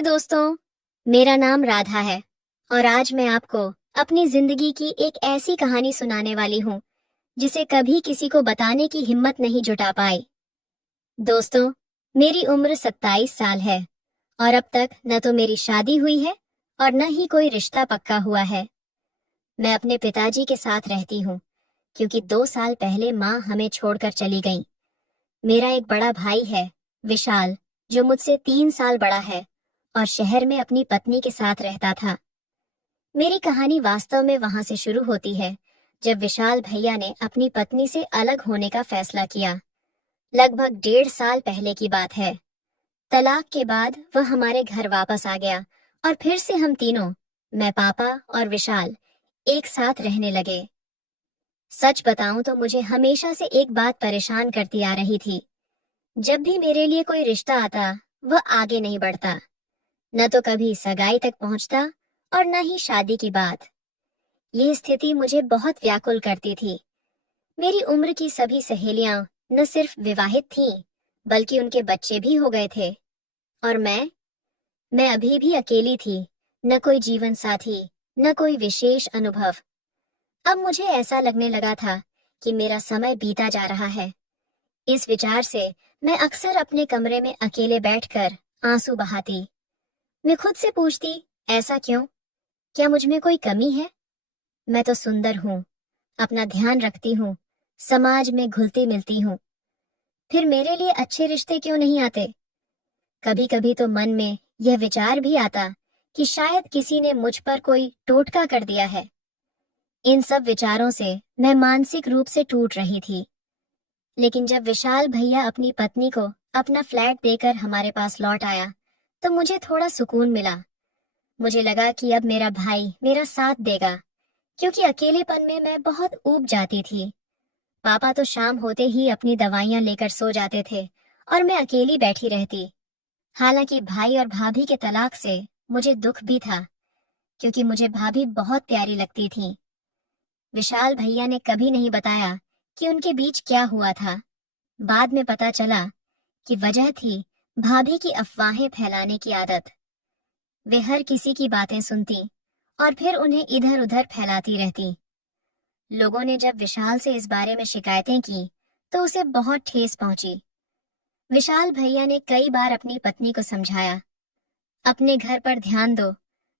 नमस्ते दोस्तों, मेरा नाम राधा है और आज मैं आपको अपनी जिंदगी की एक ऐसी कहानी सुनाने वाली हूँ जिसे कभी किसी को बताने की हिम्मत नहीं जुटा पाई। दोस्तों, मेरी उम्र 27 साल है और अब तक न तो मेरी शादी हुई है और न ही कोई रिश्ता पक्का हुआ है। मैं अपने पिताजी के साथ रहती हूँ क्योंकि 2 साल पहले माँ हमें छोड़कर चली गई। मेरा एक बड़ा भाई है, विशाल, जो मुझसे 3 साल बड़ा है और शहर में अपनी पत्नी के साथ रहता था। मेरी कहानी वास्तव में वहां से शुरू होती है जब विशाल भैया ने अपनी पत्नी से अलग होने का फैसला किया। लगभग 1.5 साल पहले की बात है। तलाक के बाद वह हमारे घर वापस आ गया और फिर से हम तीनों, मैं, पापा और विशाल, एक साथ रहने लगे। सच बताऊं तो मुझे हमेशा से एक बात परेशान करती आ रही थी। जब भी मेरे लिए कोई रिश्ता आता, वह आगे नहीं बढ़ता। न तो कभी सगाई तक पहुंचता और न ही शादी की बात। यह स्थिति मुझे बहुत व्याकुल करती थी। मेरी उम्र की सभी सहेलियां न सिर्फ विवाहित थीं, बल्कि उनके बच्चे भी हो गए थे। और मैं अभी भी अकेली थी, न कोई जीवन साथी, न कोई विशेष अनुभव। अब मुझे ऐसा लगने लगा था कि मेरा समय बीता जा रहा है। इस विचार से मैं अक्सर अपने कमरे में अकेले बैठकर आंसू बहाती। मैं खुद से पूछती, ऐसा क्यों? क्या मुझ में कोई कमी है? मैं तो सुंदर हूँ, अपना ध्यान रखती हूँ, समाज में घुलती मिलती हूँ। फिर मेरे लिए अच्छे रिश्ते क्यों नहीं आते? कभी कभी तो मन में यह विचार भी आता कि शायद किसी ने मुझ पर कोई टोटका कर दिया है। इन सब विचारों से मैं मानसिक रूप से टूट रही थी। लेकिन जब विशाल भैया अपनी पत्नी को अपना फ्लैट देकर हमारे पास लौट आया, तो मुझे थोड़ा सुकून मिला। मुझे लगा कि अब मेरा भाई मेरा साथ देगा, क्योंकि अकेलेपन में मैं बहुत ऊब जाती थी। पापा तो शाम होते ही अपनी दवाइयां लेकर सो जाते थे और मैं अकेली बैठी रहती। हालांकि भाई और भाभी के तलाक से मुझे दुख भी था, क्योंकि मुझे भाभी बहुत प्यारी लगती थी। विशाल भैया ने कभी नहीं बताया कि उनके बीच क्या हुआ था। बाद में पता चला कि वजह थी भाभी की अफवाहें फैलाने की आदत। वे हर किसी की बातें सुनती और फिर उन्हें इधर उधर फैलाती रहती। लोगों ने जब विशाल से इस बारे में शिकायतें की, तो उसे बहुत ठेस पहुंची। विशाल भैया ने कई बार अपनी पत्नी को समझाया, अपने घर पर ध्यान दो,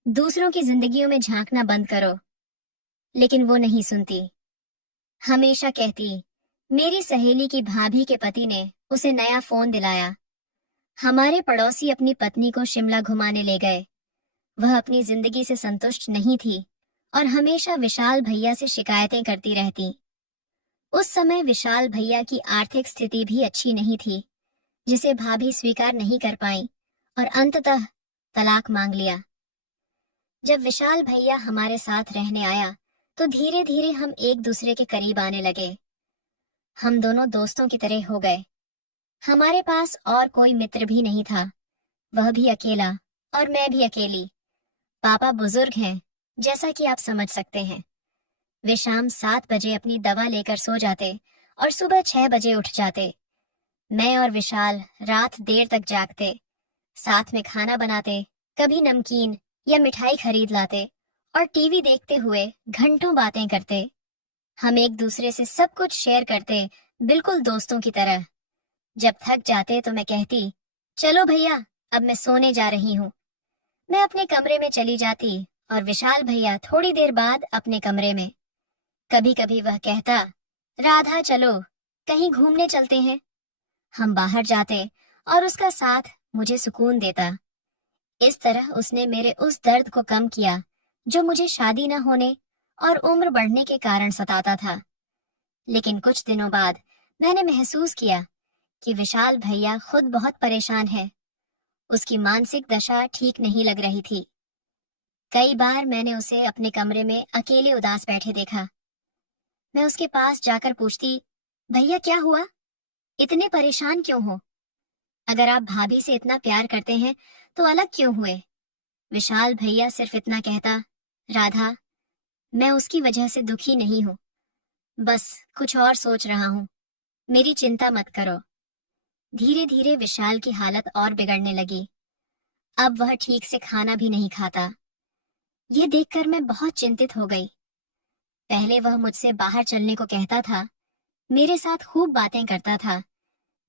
दूसरों की जिंदगियों में झांकना बंद करो। लेकिन वो नहीं सुनती। हमेशा कहती, मेरी सहेली की भाभी के पति ने उसे नया फोन दिलाया। हमारे पड़ोसी अपनी पत्नी को शिमला घुमाने ले गए। वह अपनी जिंदगी से संतुष्ट नहीं थी और हमेशा विशाल भैया से शिकायतें करती रहती। उस समय विशाल भैया की आर्थिक स्थिति भी अच्छी नहीं थी, जिसे भाभी स्वीकार नहीं कर पाई और अंततः तलाक मांग लिया। जब विशाल भैया हमारे साथ रहने आया, तो धीरे धीरे हम एक दूसरे के करीब आने लगे। हम दोनों दोस्तों की तरह हो गए। हमारे पास और कोई मित्र भी नहीं था, वह भी अकेला और मैं भी अकेली। पापा बुजुर्ग हैं, जैसा कि आप समझ सकते हैं। वे शाम 7 बजे अपनी दवा लेकर सो जाते और सुबह 6 बजे उठ जाते। मैं और विशाल रात देर तक जागते, साथ में खाना बनाते, कभी नमकीन या मिठाई खरीद लाते और टीवी देखते हुए घंटों बातें करते। हम एक दूसरे से सब कुछ शेयर करते, बिल्कुल दोस्तों की तरह। जब थक जाते तो मैं कहती, चलो भैया, अब मैं सोने जा रही हूँ। मैं अपने कमरे में चली जाती और विशाल भैया थोड़ी देर बाद अपने कमरे में। कभी कभी वह कहता, राधा चलो, कहीं घूमने चलते हैं। हम बाहर जाते और उसका साथ मुझे सुकून देता। इस तरह उसने मेरे उस दर्द को कम किया जो मुझे शादी न होने और उम्र बढ़ने के कारण सताता था। लेकिन कुछ दिनों बाद मैंने महसूस किया कि विशाल भैया खुद बहुत परेशान है। उसकी मानसिक दशा ठीक नहीं लग रही थी। कई बार मैंने उसे अपने कमरे में अकेले उदास बैठे देखा। मैं उसके पास जाकर पूछती, भैया क्या हुआ? इतने परेशान क्यों हो? अगर आप भाभी से इतना प्यार करते हैं तो अलग क्यों हुए? विशाल भैया सिर्फ इतना कहता, राधा, मैं उसकी वजह से दुखी नहीं हूँ, बस कुछ और सोच रहा हूँ, मेरी चिंता मत करो। धीरे धीरे विशाल की हालत और बिगड़ने लगी। अब वह ठीक से खाना भी नहीं खाता। यह देखकर मैं बहुत चिंतित हो गई। पहले वह मुझसे बाहर चलने को कहता था, मेरे साथ खूब बातें करता था,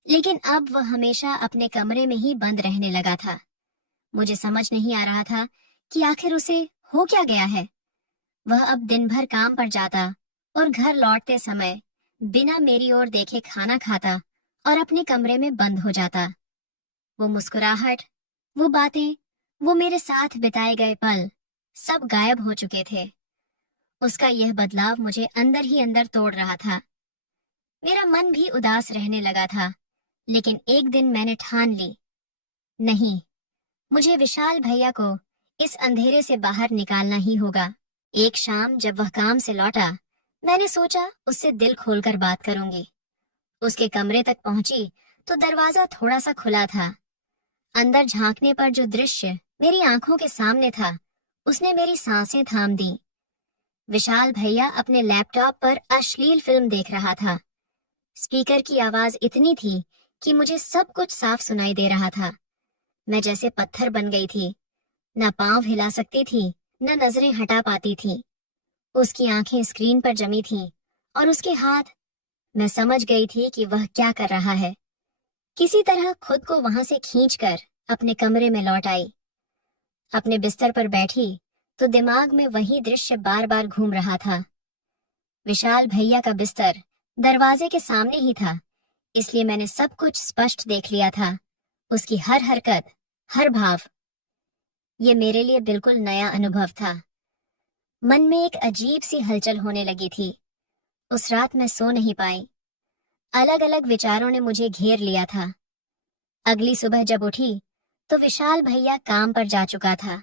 लेकिन अब वह हमेशा अपने कमरे में ही बंद रहने लगा था। मुझे समझ नहीं आ रहा था कि आखिर उसे हो क्या गया है। वह अब दिन भर काम पर जाता और घर लौटते समय बिना मेरी ओर देखे खाना खाता और अपने कमरे में बंद हो जाता। वो मुस्कुराहट, वो बातें, वो मेरे साथ बिताए गए पल सब गायब हो चुके थे। उसका यह बदलाव मुझे अंदर ही अंदर तोड़ रहा था। मेरा मन भी उदास रहने लगा था, लेकिन एक दिन मैंने ठान ली, नहीं, मुझे विशाल भैया को इस अंधेरे से बाहर निकालना ही होगा। एक शाम जब वह काम से लौटा, मैंने सोचा उससे दिल खोलकर बात करूंगी। उसके कमरे तक पहुंची तो दरवाजा थोड़ा सा खुला था। अंदर झांकने पर जो दृश्य मेरी आंखों के सामने था, उसने मेरी सांसें थाम दी। विशाल भैया अपने लैपटॉप पर अश्लील फिल्म देख रहा था। स्पीकर की आवाज इतनी थी कि मुझे सब कुछ साफ सुनाई दे रहा था। मैं जैसे पत्थर बन गई थी, न पांव हिला सकती थी, न नजरें हटा पाती थी। उसकी आंखें स्क्रीन पर जमी थीं और उसके हाथ, मैं समझ गई थी कि वह क्या कर रहा है। किसी तरह खुद को वहां से खींचकर अपने कमरे में लौट आई। अपने बिस्तर पर बैठी तो दिमाग में वही दृश्य बार बार घूम रहा था। विशाल भैया का बिस्तर दरवाजे के सामने ही था, इसलिए मैंने सब कुछ स्पष्ट देख लिया था। उसकी हर हरकत, हर भाव। ये मेरे लिए बिल्कुल नया अनुभव था। मन में एक अजीब सी हलचल होने लगी थी। उस रात मैं सो नहीं पाई। अलग अलग विचारों ने मुझे घेर लिया था। अगली सुबह जब उठी तो विशाल भैया काम पर जा चुका था।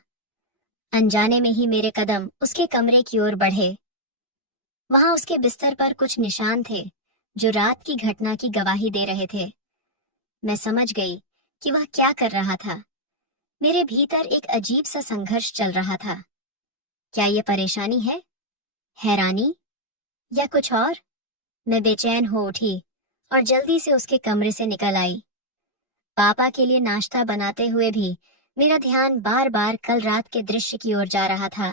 अनजाने में ही मेरे कदम उसके कमरे की ओर बढ़े। वहां उसके बिस्तर पर कुछ निशान थे जो रात की घटना की गवाही दे रहे थे। मैं समझ गई कि वह क्या कर रहा था। मेरे भीतर एक अजीब सा संघर्ष चल रहा था। क्या ये परेशानी है, हैरानी, या कुछ और? मैं बेचैन हो उठी और जल्दी से उसके कमरे से निकल आई। पापा के लिए नाश्ता बनाते हुए भी मेरा ध्यान बार बार कल रात के दृश्य की ओर जा रहा था।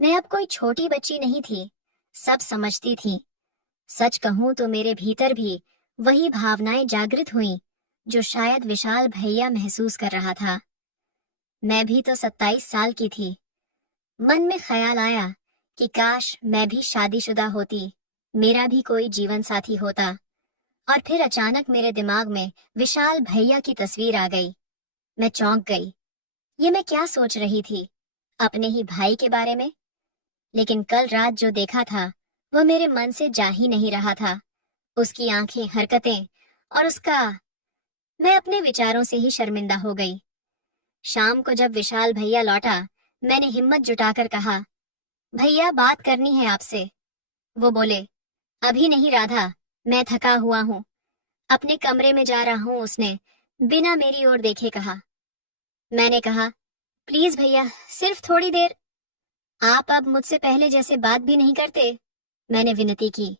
मैं अब कोई छोटी बच्ची नहीं थी, सब समझती थी। सच कहूं तो मेरे भीतर भी वही भावनाएं जागृत हुईं जो शायद विशाल भैया महसूस कर रहा था। मैं भी तो 27 साल की थी। मन में ख्याल आया कि काश मैं भी शादीशुदा होती, मेरा भी कोई जीवन साथी होता। और फिर अचानक मेरे दिमाग में विशाल भैया की तस्वीर आ गई। मैं चौंक गई। ये मैं क्या सोच रही थी, अपने ही भाई के बारे में? लेकिन कल रात जो देखा था वह मेरे मन से जा ही नहीं रहा था। उसकी आंखें, हरकतें और उसका, मैं अपने विचारों से ही शर्मिंदा हो गई। शाम को जब विशाल भैया लौटा, मैंने हिम्मत जुटाकर कहा, भैया बात करनी है आपसे। वो बोले, अभी नहीं राधा, मैं थका हुआ हूँ, अपने कमरे में जा रहा हूँ, उसने बिना मेरी ओर देखे कहा। मैंने कहा, प्लीज भैया, सिर्फ थोड़ी देर। आप अब मुझसे पहले जैसे बात भी नहीं करते, मैंने विनती की।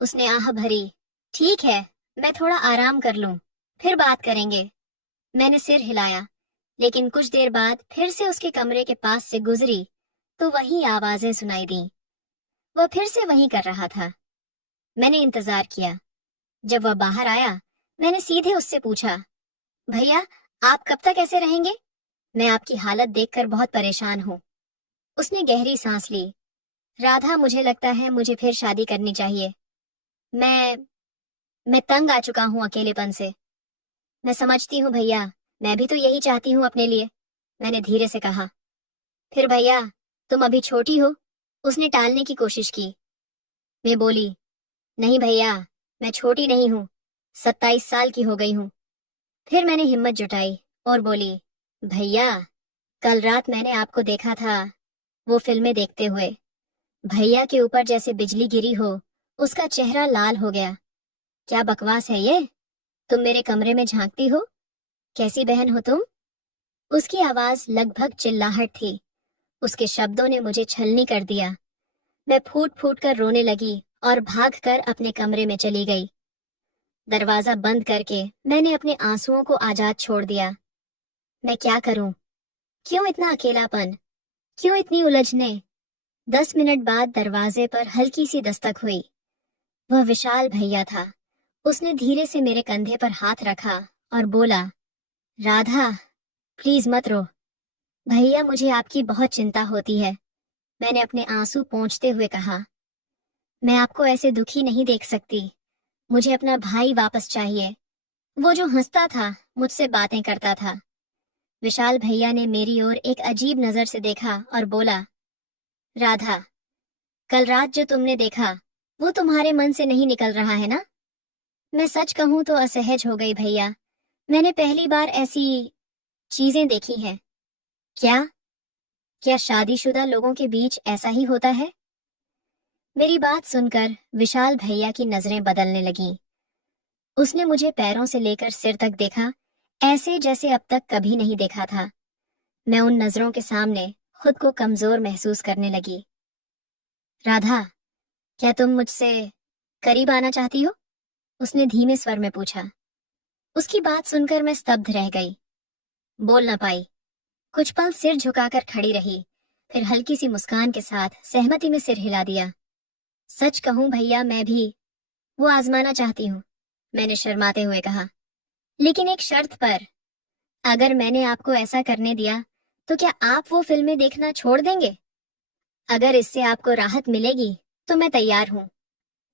उसने आह भरी, ठीक है, मैं थोड़ा आराम कर लूं, फिर बात करेंगे। मैंने सिर हिलाया, लेकिन कुछ देर बाद फिर से उसके कमरे के पास से गुजरी तो वही आवाजें सुनाई दी। वह फिर से वही कर रहा था। मैंने इंतजार किया। जब वह बाहर आया, मैंने सीधे उससे पूछा, भैया आप कब तक ऐसे रहेंगे? मैं आपकी हालत देखकर बहुत परेशान हूँ। उसने गहरी सांस ली। राधा, मुझे लगता है मुझे फिर शादी करनी चाहिए। मैं मैं तंग आ चुका हूँ अकेलेपन से। मैं समझती हूँ भैया, मैं भी तो यही चाहती हूँ अपने लिए, मैंने धीरे से कहा। फिर भैया, तुम अभी छोटी हो, उसने टालने की कोशिश की। मैं बोली, नहीं भैया, मैं छोटी नहीं हूँ, 27 साल की हो गई हूँ। फिर मैंने हिम्मत जुटाई और बोली, भैया, कल रात मैंने आपको देखा था, वो फिल्में देखते हुए। भैया के ऊपर जैसे बिजली गिरी हो, उसका चेहरा लाल हो गया। क्या बकवास है ये? तुम मेरे कमरे में झांकती हो? कैसी बहन हो तुम? उसकी आवाज लगभग चिल्लाहट थी। उसके शब्दों ने मुझे छलनी कर दिया। मैं फूट फूट कर रोने लगी और भागकर अपने कमरे में चली गई। दरवाजा बंद करके मैंने अपने आंसुओं को आजाद छोड़ दिया। मैं क्या करूं? क्यों इतना अकेलापन? क्यों इतनी उलझने? 10 मिनट बाद दरवाजे पर हल्की सी दस्तक हुई। वह विशाल भैया था। उसने धीरे से मेरे कंधे पर हाथ रखा और बोला, राधा, प्लीज मत रो। भैया, मुझे आपकी बहुत चिंता होती है। मैंने अपने आंसू पोंछते हुए कहा, मैं आपको ऐसे दुखी नहीं देख सकती। मुझे अपना भाई वापस चाहिए, वो जो हंसता था, मुझसे बातें करता था। विशाल भैया ने मेरी ओर एक अजीब नजर से देखा और बोला, राधा, कल रात जो तुमने देखा वो तुम्हारे मन से नहीं निकल रहा है ना? मैं सच कहूं तो असहज हो गई भैया। मैंने पहली बार ऐसी चीजें देखी हैं। क्या क्या शादीशुदा लोगों के बीच ऐसा ही होता है? मेरी बात सुनकर विशाल भैया की नजरें बदलने लगीं। उसने मुझे पैरों से लेकर सिर तक देखा, ऐसे जैसे अब तक कभी नहीं देखा था। मैं उन नजरों के सामने खुद को कमजोर महसूस करने लगी। राधा, क्या तुम मुझसे करीब आना चाहती हो? उसने धीमे स्वर में पूछा। उसकी बात सुनकर मैं स्तब्ध रह गई। बोल न पाई। कुछ पल सिर झुकाकर खड़ी रही, फिर हल्की सी मुस्कान के साथ सहमति में सिर हिला दिया। सच कहूं भैया, मैं भी वो आजमाना चाहती हूँ, मैंने शर्माते हुए कहा। लेकिन एक शर्त पर। अगर मैंने आपको ऐसा करने दिया तो क्या आप वो फिल्में देखना छोड़ देंगे? अगर इससे आपको राहत मिलेगी तो मैं तैयार हूँ।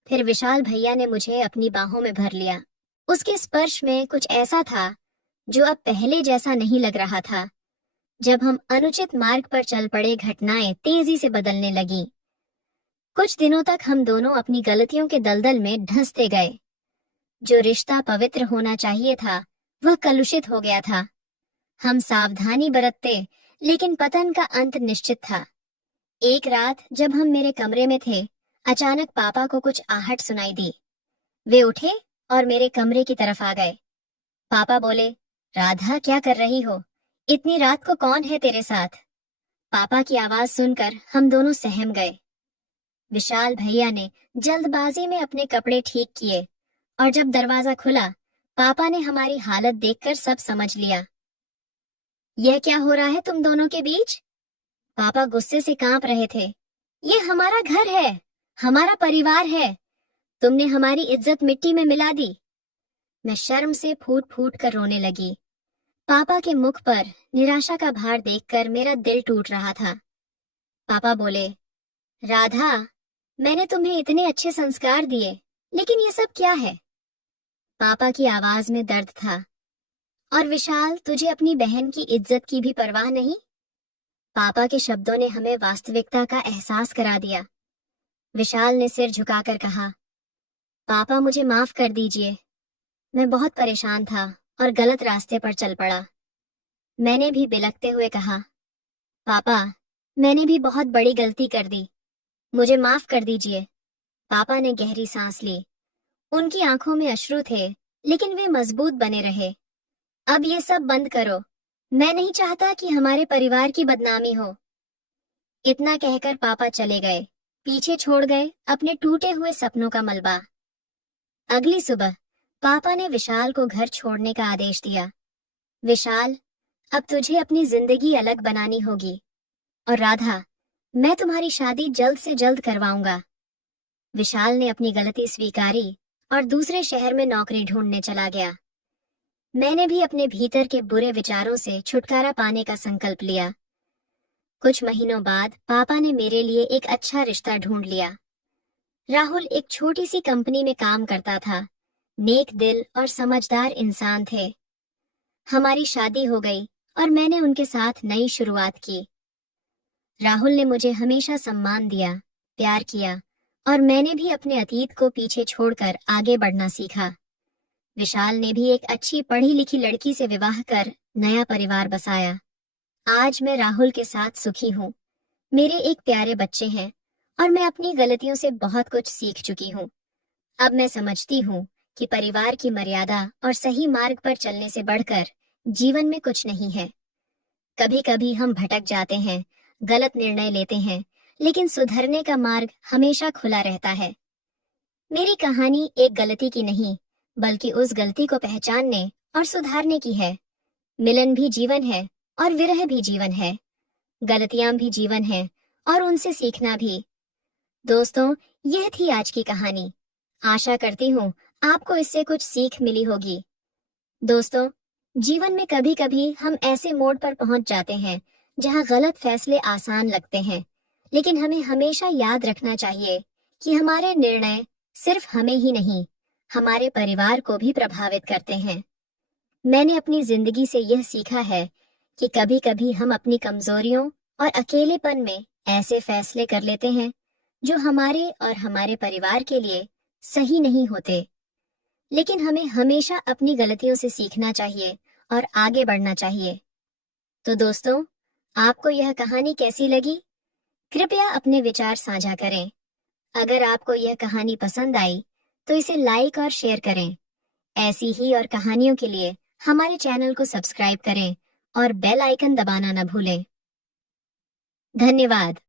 फिर विशाल भैया ने मुझे अपनी बाहों में भर लिया। उसके स्पर्श में कुछ ऐसा था जो अब पहले जैसा नहीं लग रहा था। जब हम अनुचित मार्ग पर चल पड़े, घटनाएं तेजी से बदलने लगीं। कुछ दिनों तक हम दोनों अपनी गलतियों के दलदल में धंसते गए। जो रिश्ता पवित्र होना चाहिए था वह कलुषित हो गया था। हम सावधानी बरतते, लेकिन पतन का अंत निश्चित था। एक रात जब हम मेरे कमरे में थे, अचानक पापा को कुछ आहट सुनाई दी। वे उठे और मेरे कमरे की तरफ आ गए। पापा बोले, राधा, क्या कर रही हो? इतनी रात को कौन है तेरे साथ? पापा की आवाज सुनकर हम दोनों सहम गए। विशाल भैया ने जल्दबाजी में अपने कपड़े ठीक किए और जब दरवाजा खुला, पापा ने हमारी हालत देखकर सब समझ लिया। यह क्या हो रहा है तुम दोनों के बीच? पापा गुस्से से कांप रहे थे। ये हमारा घर है, हमारा परिवार है। तुमने हमारी इज्जत मिट्टी में मिला दी। मैं शर्म से फूट फूट कर रोने लगी। पापा के मुख पर निराशा का भार देखकर मेरा दिल टूट रहा था। पापा बोले, राधा, मैंने तुम्हें इतने अच्छे संस्कार दिए, लेकिन ये सब क्या है? पापा की आवाज में दर्द था। और विशाल, तुझे अपनी बहन की इज्जत की भी परवाह नहीं? पापा के शब्दों ने हमें वास्तविकता का एहसास करा दिया। विशाल ने सिर झुकाकर कहा, पापा, मुझे माफ कर दीजिए। मैं बहुत परेशान था और गलत रास्ते पर चल पड़ा। मैंने भी बिलखते हुए कहा, पापा, मैंने भी बहुत बड़ी गलती कर दी। मुझे माफ कर दीजिए। पापा ने गहरी सांस ली। उनकी आंखों में अश्रु थे, लेकिन वे मजबूत बने रहे। अब ये सब बंद करो। मैं नहीं चाहता कि हमारे परिवार की बदनामी हो। इतना कहकर पापा चले गए, पीछे छोड़ गए अपने टूटे हुए सपनों का मलबा। अगली सुबह पापा ने विशाल को घर छोड़ने का आदेश दिया। विशाल, अब तुझे अपनी जिंदगी अलग बनानी होगी। और राधा, मैं तुम्हारी शादी जल्द से जल्द करवाऊंगा। विशाल ने अपनी गलती स्वीकारी और दूसरे शहर में नौकरी ढूंढने चला गया। मैंने भी अपने भीतर के बुरे विचारों से छुटकारा पाने का संकल्प लिया। कुछ महीनों बाद पापा ने मेरे लिए एक अच्छा रिश्ता ढूंढ लिया। राहुल एक छोटी सी कंपनी में काम करता था। नेक दिल और समझदार इंसान थे। हमारी शादी हो गई और मैंने उनके साथ नई शुरुआत की। राहुल ने मुझे हमेशा सम्मान दिया, प्यार किया और मैंने भी अपने अतीत को पीछे छोड़कर आगे बढ़ना सीखा। विशाल ने भी एक अच्छी पढ़ी लिखी लड़की से विवाह कर नया परिवार बसाया। आज मैं राहुल के साथ सुखी हूँ। मेरे एक प्यारे बच्चे हैं और मैं अपनी गलतियों से बहुत कुछ सीख चुकी हूँ। अब मैं समझती हूँ कि परिवार की मर्यादा और सही मार्ग पर चलने से बढ़कर जीवन में कुछ नहीं है। कभी कभी हम भटक जाते हैं, गलत निर्णय लेते हैं, लेकिन सुधरने का मार्ग हमेशा खुला रहता है। मेरी कहानी एक गलती की नहीं, बल्कि उस गलती को पहचानने और सुधारने की है मिलन भी जीवन है और विरह भी जीवन है। गलतियां भी जीवन है और उनसे सीखना भी। दोस्तों, यह थी आज की कहानी। आशा करती हूँ आपको इससे कुछ सीख मिली होगी। दोस्तों, जीवन में कभी कभी हम ऐसे मोड़ पर पहुंच जाते हैं जहां गलत फैसले आसान लगते हैं, लेकिन हमें हमेशा याद रखना चाहिए कि हमारे निर्णय सिर्फ हमें ही नहीं, हमारे परिवार को भी प्रभावित करते हैं। मैंने अपनी जिंदगी से यह सीखा है कि कभी कभी हम अपनी कमजोरियों और अकेलेपन में ऐसे फैसले कर लेते हैं जो हमारे और हमारे परिवार के लिए सही नहीं होते। लेकिन हमें हमेशा अपनी गलतियों से सीखना चाहिए और आगे बढ़ना चाहिए। तो दोस्तों, आपको यह कहानी कैसी लगी? कृपया अपने विचार साझा करें। अगर आपको यह कहानी पसंद आई तो इसे लाइक और शेयर करें। ऐसी ही और कहानियों के लिए हमारे चैनल को सब्सक्राइब करें और बेल आइकन दबाना न भूलें। धन्यवाद।